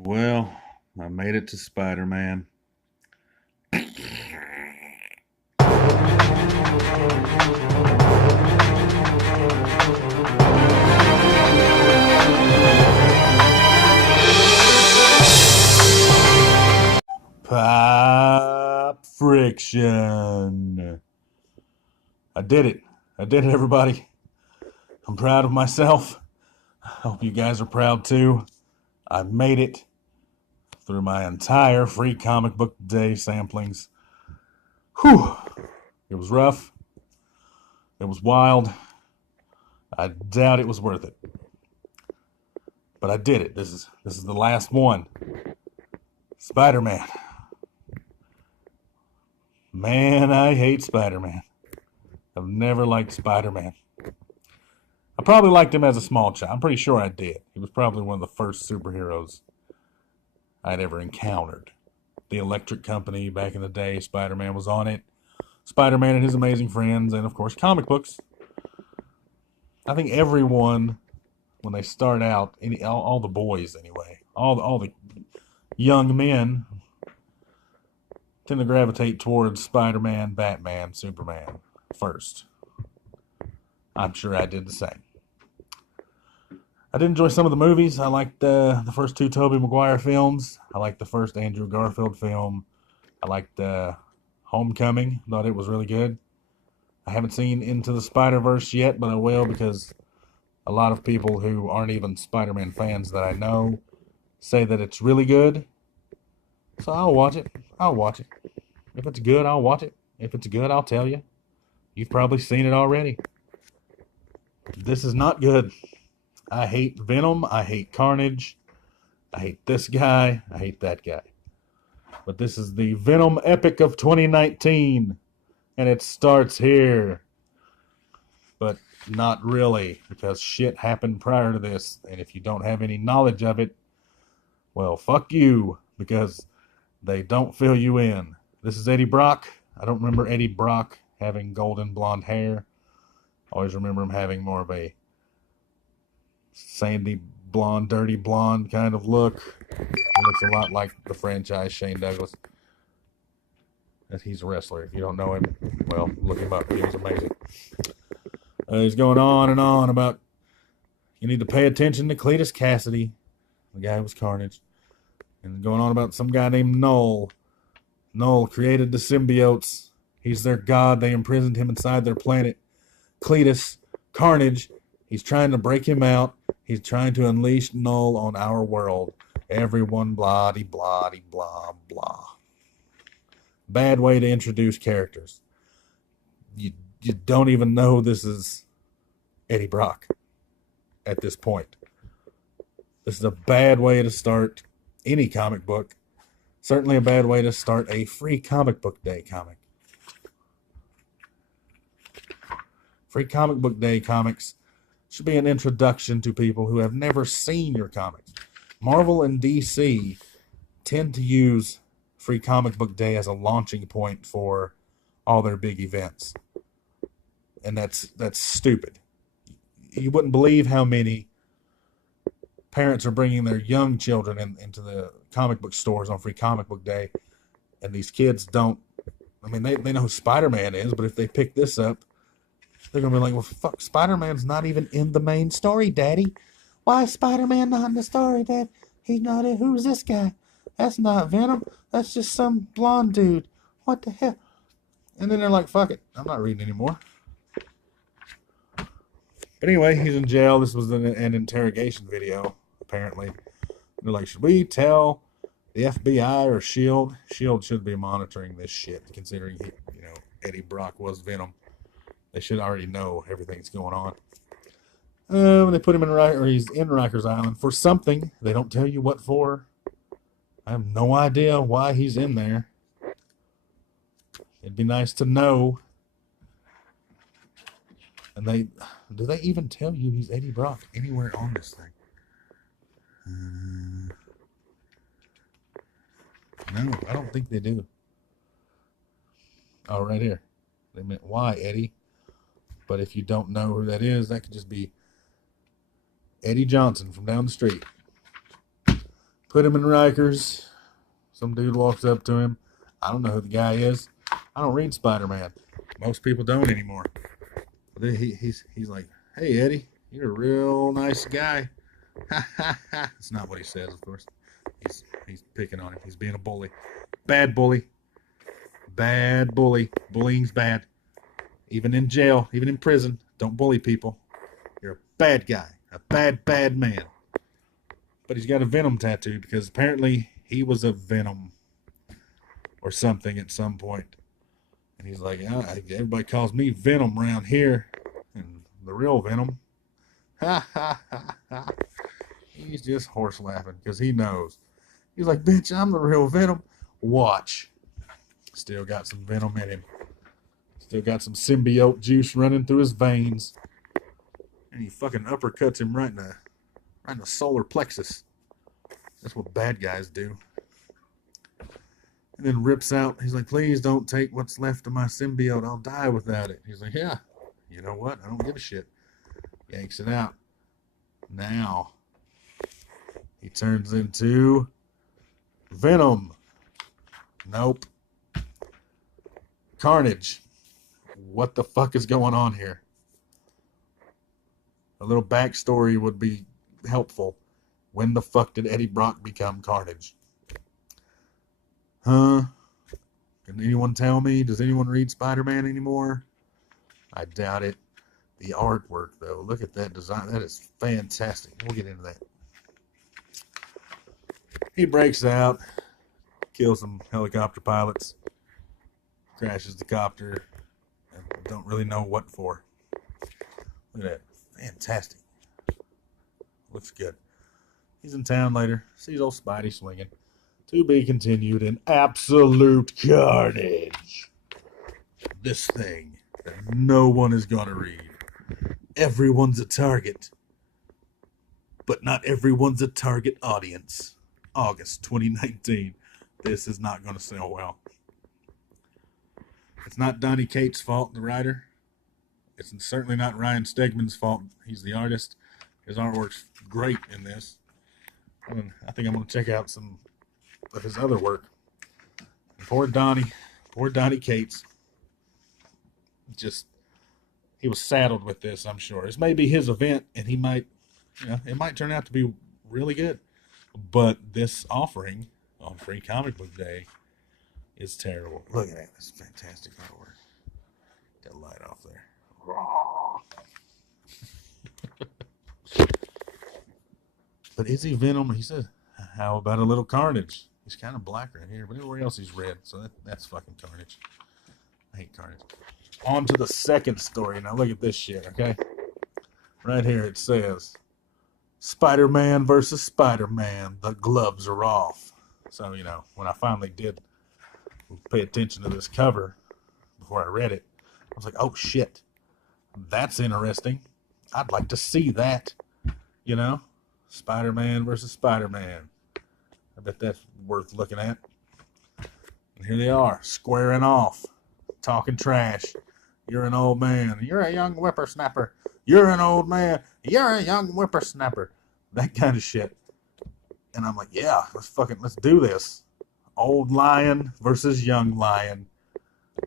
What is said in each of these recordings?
Well, I made it to Spider-Man. Pop friction. I did it. I did it, everybody. I'm proud of myself. I hope you guys are proud too. I made it through my entire free comic book day samplings. Whew. It was rough. It was wild. I doubt it was worth it. But I did it. This is the last one. Spider-Man. Man, I hate Spider-Man. I've never liked Spider-Man. I probably liked him as a small child. I'm pretty sure I did. He was probably one of the first superheroes I'd ever encountered. The Electric Company back in the day, Spider-Man was on it. Spider-Man and His Amazing Friends, and of course comic books. I think everyone, when they start out, all the boys anyway, all the young men tend to gravitate towards Spider-Man, Batman, Superman first. I'm sure I did the same. I did enjoy some of the movies. I liked the first two Tobey Maguire films. I liked the first Andrew Garfield film. I liked Homecoming. Thought it was really good. I haven't seen Into the Spider-Verse yet, but I will because a lot of people who aren't even Spider-Man fans that I know say that it's really good. So I'll watch it. I'll watch it. If it's good, I'll watch it. If it's good, I'll tell you. You've probably seen it already. This is not good. I hate Venom. I hate Carnage. I hate this guy. I hate that guy. But this is the Venom Epic of 2019. And it starts here. But not really, because shit happened prior to this. And if you don't have any knowledge of it, well, fuck you, because they don't fill you in. This is Eddie Brock. I don't remember Eddie Brock having golden blonde hair. I always remember him having more of a sandy blonde, dirty blonde kind of look. He looks a lot like the franchise Shane Douglas. He's a wrestler. If you don't know him, well, look him up. He was amazing. He's going on and on about you need to pay attention to Cletus Cassidy. The guy who was Carnage. And going on about some guy named Null. Null created the symbiotes. He's their god. They imprisoned him inside their planet. Cletus, Carnage, he's trying to break him out. He's trying to unleash Null on our world. Everyone blah-de, blah-de, blah, blah. Bad way to introduce characters. You don't even know this is Eddie Brock at this point. This is a bad way to start any comic book. Certainly a bad way to start a free comic book day comic. Free comic book day comics should be an introduction to people who have never seen your comics. Marvel and DC tend to use free comic book day as a launching point for all their big events. And that's stupid. You wouldn't believe how many parents are bringing their young children into the comic book stores on free comic book day, and these kids don't, I mean, they know who Spider-Man is, but if they pick this up, they're going to be like, well, fuck, Spider-Man's not even in the main story, Daddy. Why is Spider-Man not in the story, Dad? He's not in. Who's this guy? That's not Venom. That's just some blonde dude. What the hell? And then they're like, fuck it. I'm not reading anymore. But anyway, he's in jail. This was an interrogation video, apparently. They're like, should we tell the FBI or S.H.I.E.L.D.? S.H.I.E.L.D. should be monitoring this shit, considering Eddie Brock was Venom. They should already know everything's going on. They put him in he's in Rikers Island for something. They don't tell you what for. I have no idea why he's in there. It'd be nice to know. And do they even tell you he's Eddie Brock anywhere on this thing? No, I don't think they do. Oh, right here. They meant, why, Eddie? But if you don't know who that is, that could just be Eddie Johnson from down the street. Put him in Rikers. Some dude walks up to him. I don't know who the guy is. I don't read Spider-Man. Most people don't anymore. But he's like, hey, Eddie, you're a real nice guy. Ha ha ha. It's not what he says, of course. He's picking on him. He's being a bully. Bad bully. Bad bully. Bullying's bad. Even in jail, even in prison, don't bully people. You're a bad guy. A bad, bad man. But he's got a Venom tattoo because apparently he was a Venom or something at some point. And he's like, everybody calls me Venom around here. And the real Venom. Ha ha ha ha. He's just horse laughing because he knows. He's like, bitch, I'm the real Venom. Watch. Still got some venom in him. Still got some symbiote juice running through his veins. And he fucking uppercuts him right in the solar plexus. That's what bad guys do. And then rips out. He's like, please don't take what's left of my symbiote. I'll die without it. He's like, yeah, you know what? I don't give a shit. Yanks it out. Now, he turns into Venom. Nope. Carnage. What the fuck is going on here? A little backstory would be helpful. When the fuck did Eddie Brock become Carnage? Huh? Can anyone tell me? Does anyone read Spider-Man anymore? I doubt it. The artwork, though. Look at that design. That is fantastic. We'll get into that. He breaks out. Kills some helicopter pilots. Crashes the copter. I don't really know what for. Look at that. Fantastic. Looks good. He's in town later. Sees old Spidey swinging. To be continued in absolute carnage. This thing that no one is going to read. Everyone's a target. But not everyone's a target audience. August 2019. This is not going to sell well. It's not Donnie Cates' fault, the writer. It's certainly not Ryan Stegman's fault. He's the artist. His artwork's great in this. I think I'm going to check out some of his other work. And poor Donnie Cates. He was saddled with this, I'm sure. This may be his event, and he might, it might turn out to be really good. But this offering on Free Comic Book Day is terrible. Look at that. This is fantastic artwork. Get the light off there. But is he Venom? He said, how about a little Carnage? He's kind of black right here, but everywhere else he's red. So that's fucking Carnage. I hate Carnage. On to the second story. Now look at this shit, okay? Right here it says, Spider-Man versus Spider-Man. The gloves are off. So, when I finally did pay attention to this cover before I read it, I was like, oh shit. That's interesting. I'd like to see that. Spider-Man versus Spider-Man. I bet that's worth looking at. And here they are, squaring off, talking trash. You're an old man. You're a young whippersnapper. You're an old man. You're a young whippersnapper. That kind of shit. And I'm like, yeah, let's do this. Old lion versus young lion.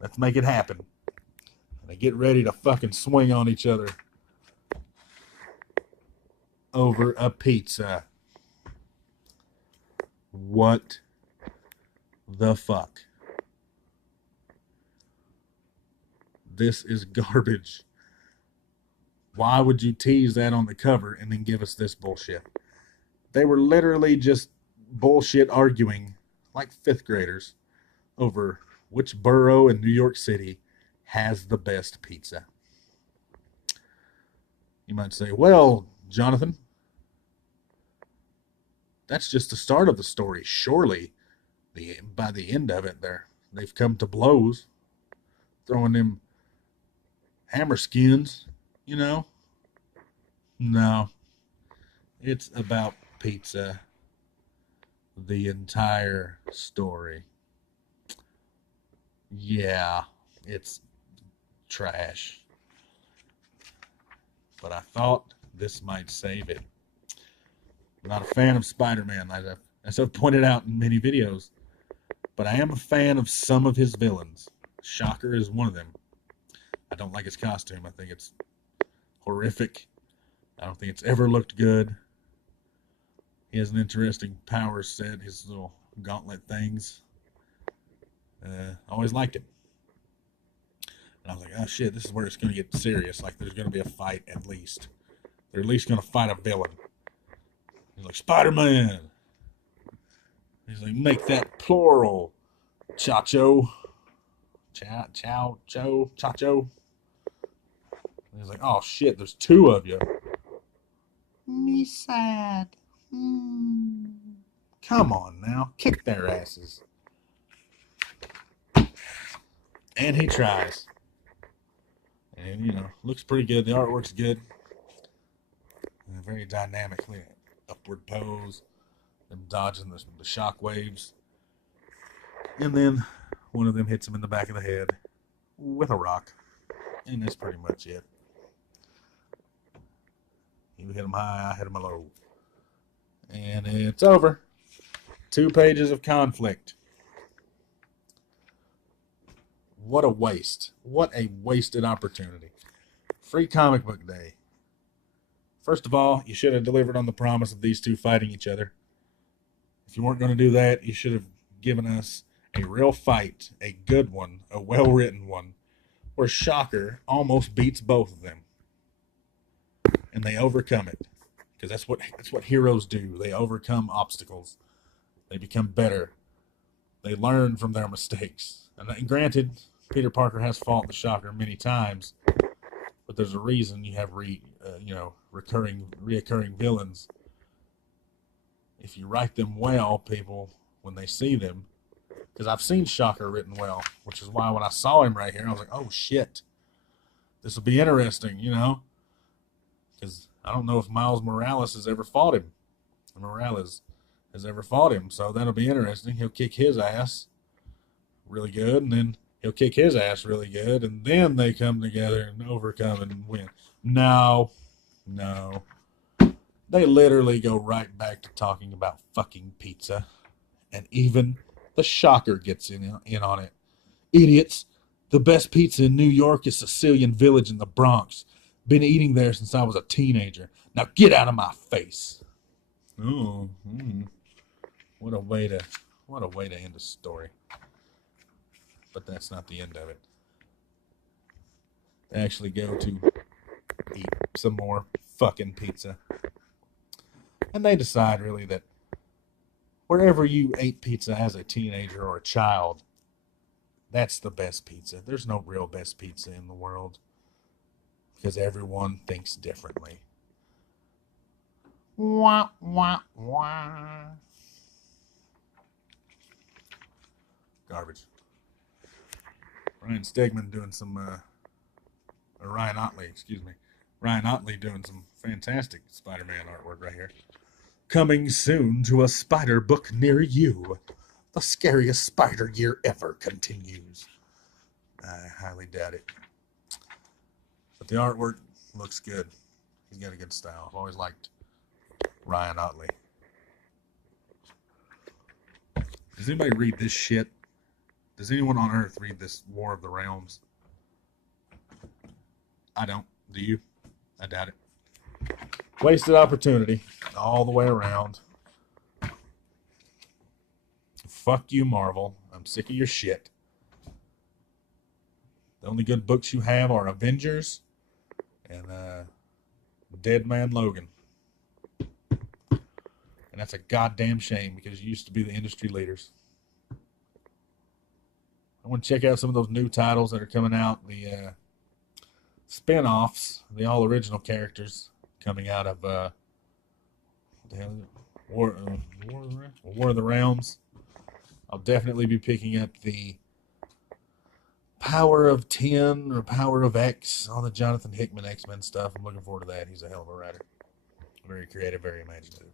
Let's make it happen. And they get ready to fucking swing on each other over a pizza. What the fuck? This is garbage. Why would you tease that on the cover and then give us this bullshit? They were literally just bullshit arguing like fifth graders over which borough in New York City has the best pizza. You might say, well, Jonathan, that's just the start of the story. Surely, by the end of it, they've come to blows, throwing them hammer skins, No, it's about pizza. The entire story. Yeah, it's trash. But I thought this might save it. I'm not a fan of Spider-Man, as I've pointed out in many videos. But I am a fan of some of his villains. Shocker is one of them. I don't like his costume. I think it's horrific. I don't think it's ever looked good. He has an interesting power set, his little gauntlet things. I always liked him. And I was like, oh shit, this is where it's going to get serious. Like, there's going to be a fight at least. They're at least going to fight a villain. He's like, Spider-Man! He's like, make that plural, Chacho. Chacho. And he's like, oh shit, there's two of you. Me sad. Come on now, kick their asses. And he tries. And, you know, looks pretty good. The artwork's good. And very dynamically upward pose. Them dodging the shock waves. And then one of them hits him in the back of the head with a rock. And that's pretty much it. You hit him high, I hit him low. And it's over. 2 pages of conflict. What a waste. What a wasted opportunity. Free comic book day. First of all, you should have delivered on the promise of these two fighting each other. If you weren't going to do that, you should have given us a real fight, a good one, a well-written one, where Shocker almost beats both of them. And they overcome it. Because that's what heroes do. They overcome obstacles. They become better. They learn from their mistakes. And granted, Peter Parker has fought the Shocker many times, but there's a reason you have reoccurring villains. If you write them well, people, when they see them, because I've seen Shocker written well, which is why when I saw him right here, I was like, oh shit, this will be interesting, you know, because I don't know if Miles Morales has ever fought him. So that'll be interesting. He'll kick his ass really good, and then he'll kick his ass really good, and then they come together and overcome and win. No. They literally go right back to talking about fucking pizza, and even the Shocker gets in on it. Idiots, the best pizza in New York is Sicilian Village in the Bronx. Been eating there since I was a teenager. Now get out of my face. Oh, what a way to end a story. But that's not the end of it. They actually go to eat some more fucking pizza. And they decide really that wherever you ate pizza as a teenager or a child, that's the best pizza. There's no real best pizza in the world. Because everyone thinks differently. Wah, wah, wah. Garbage. Ryan Stegman doing some, Ryan Otley doing some fantastic Spider-Man artwork right here. Coming soon to a spider book near you. The scariest spider year ever continues. I highly doubt it. But the artwork looks good. He's got a good style. I've always liked Ryan Otley. Does anybody read this shit? Does anyone on Earth read this War of the Realms? I don't. Do you? I doubt it. Wasted opportunity all the way around. Fuck you, Marvel. I'm sick of your shit. The only good books you have are Avengers and Dead Man Logan. And that's a goddamn shame because you used to be the industry leaders. I want to check out some of those new titles that are coming out. The spin-offs, the all-original characters coming out of what the hell is it? War of the Realms. I'll definitely be picking up the Power of 10 or Power of X on the Jonathan Hickman X-Men stuff. I'm looking forward to that. He's a hell of a writer. Very creative, very imaginative.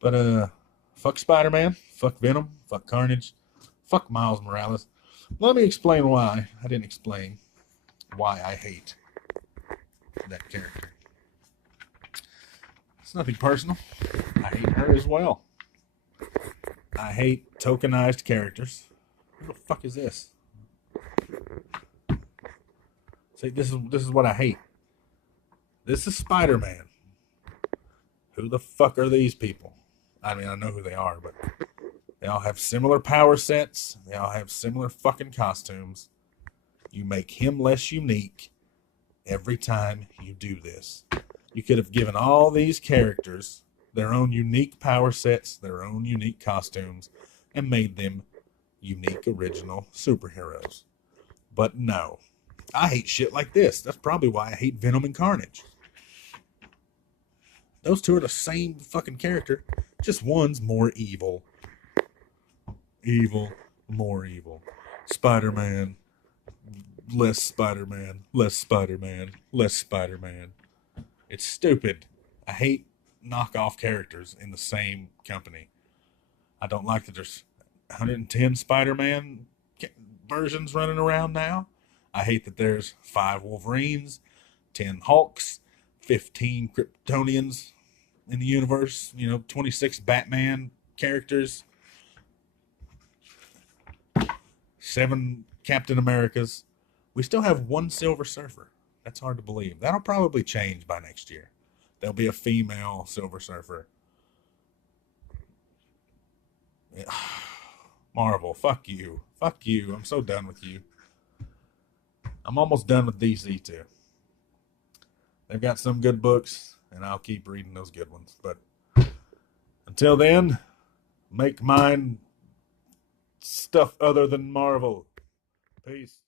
But fuck Spider-Man, fuck Venom, fuck Carnage, fuck Miles Morales. Let me explain why. I didn't explain why I hate that character. It's nothing personal. I I hate her as well. I hate tokenized characters. What the fuck is this? See, this is what I hate. This is Spider-Man. Who the fuck are these people? I mean, I know who they are, but they all have similar power sets. They all have similar fucking costumes. You make him less unique every time you do this. You could have given all these characters their own unique power sets, their own unique costumes, and made them unique, original superheroes. But no. I hate shit like this. That's probably why I hate Venom and Carnage. Those two are the same fucking character, just one's more evil. Evil, more evil. Spider-Man, less Spider-Man, less Spider-Man, less Spider-Man. It's stupid. I hate knockoff characters in the same company. I don't like that there's 110 Spider-Man versions running around now. I hate that there's 5 Wolverines, 10 Hulks, 15 Kryptonians in the universe, 26 Batman characters, 7 Captain Americas. We still have 1 Silver Surfer. That's hard to believe. That'll probably change by next year. There'll be a female Silver Surfer. Yeah. Marvel, fuck you. Fuck you. I'm so done with you. I'm almost done with DC too. They've got some good books, and I'll keep reading those good ones. But until then, make mine stuff other than Marvel. Peace.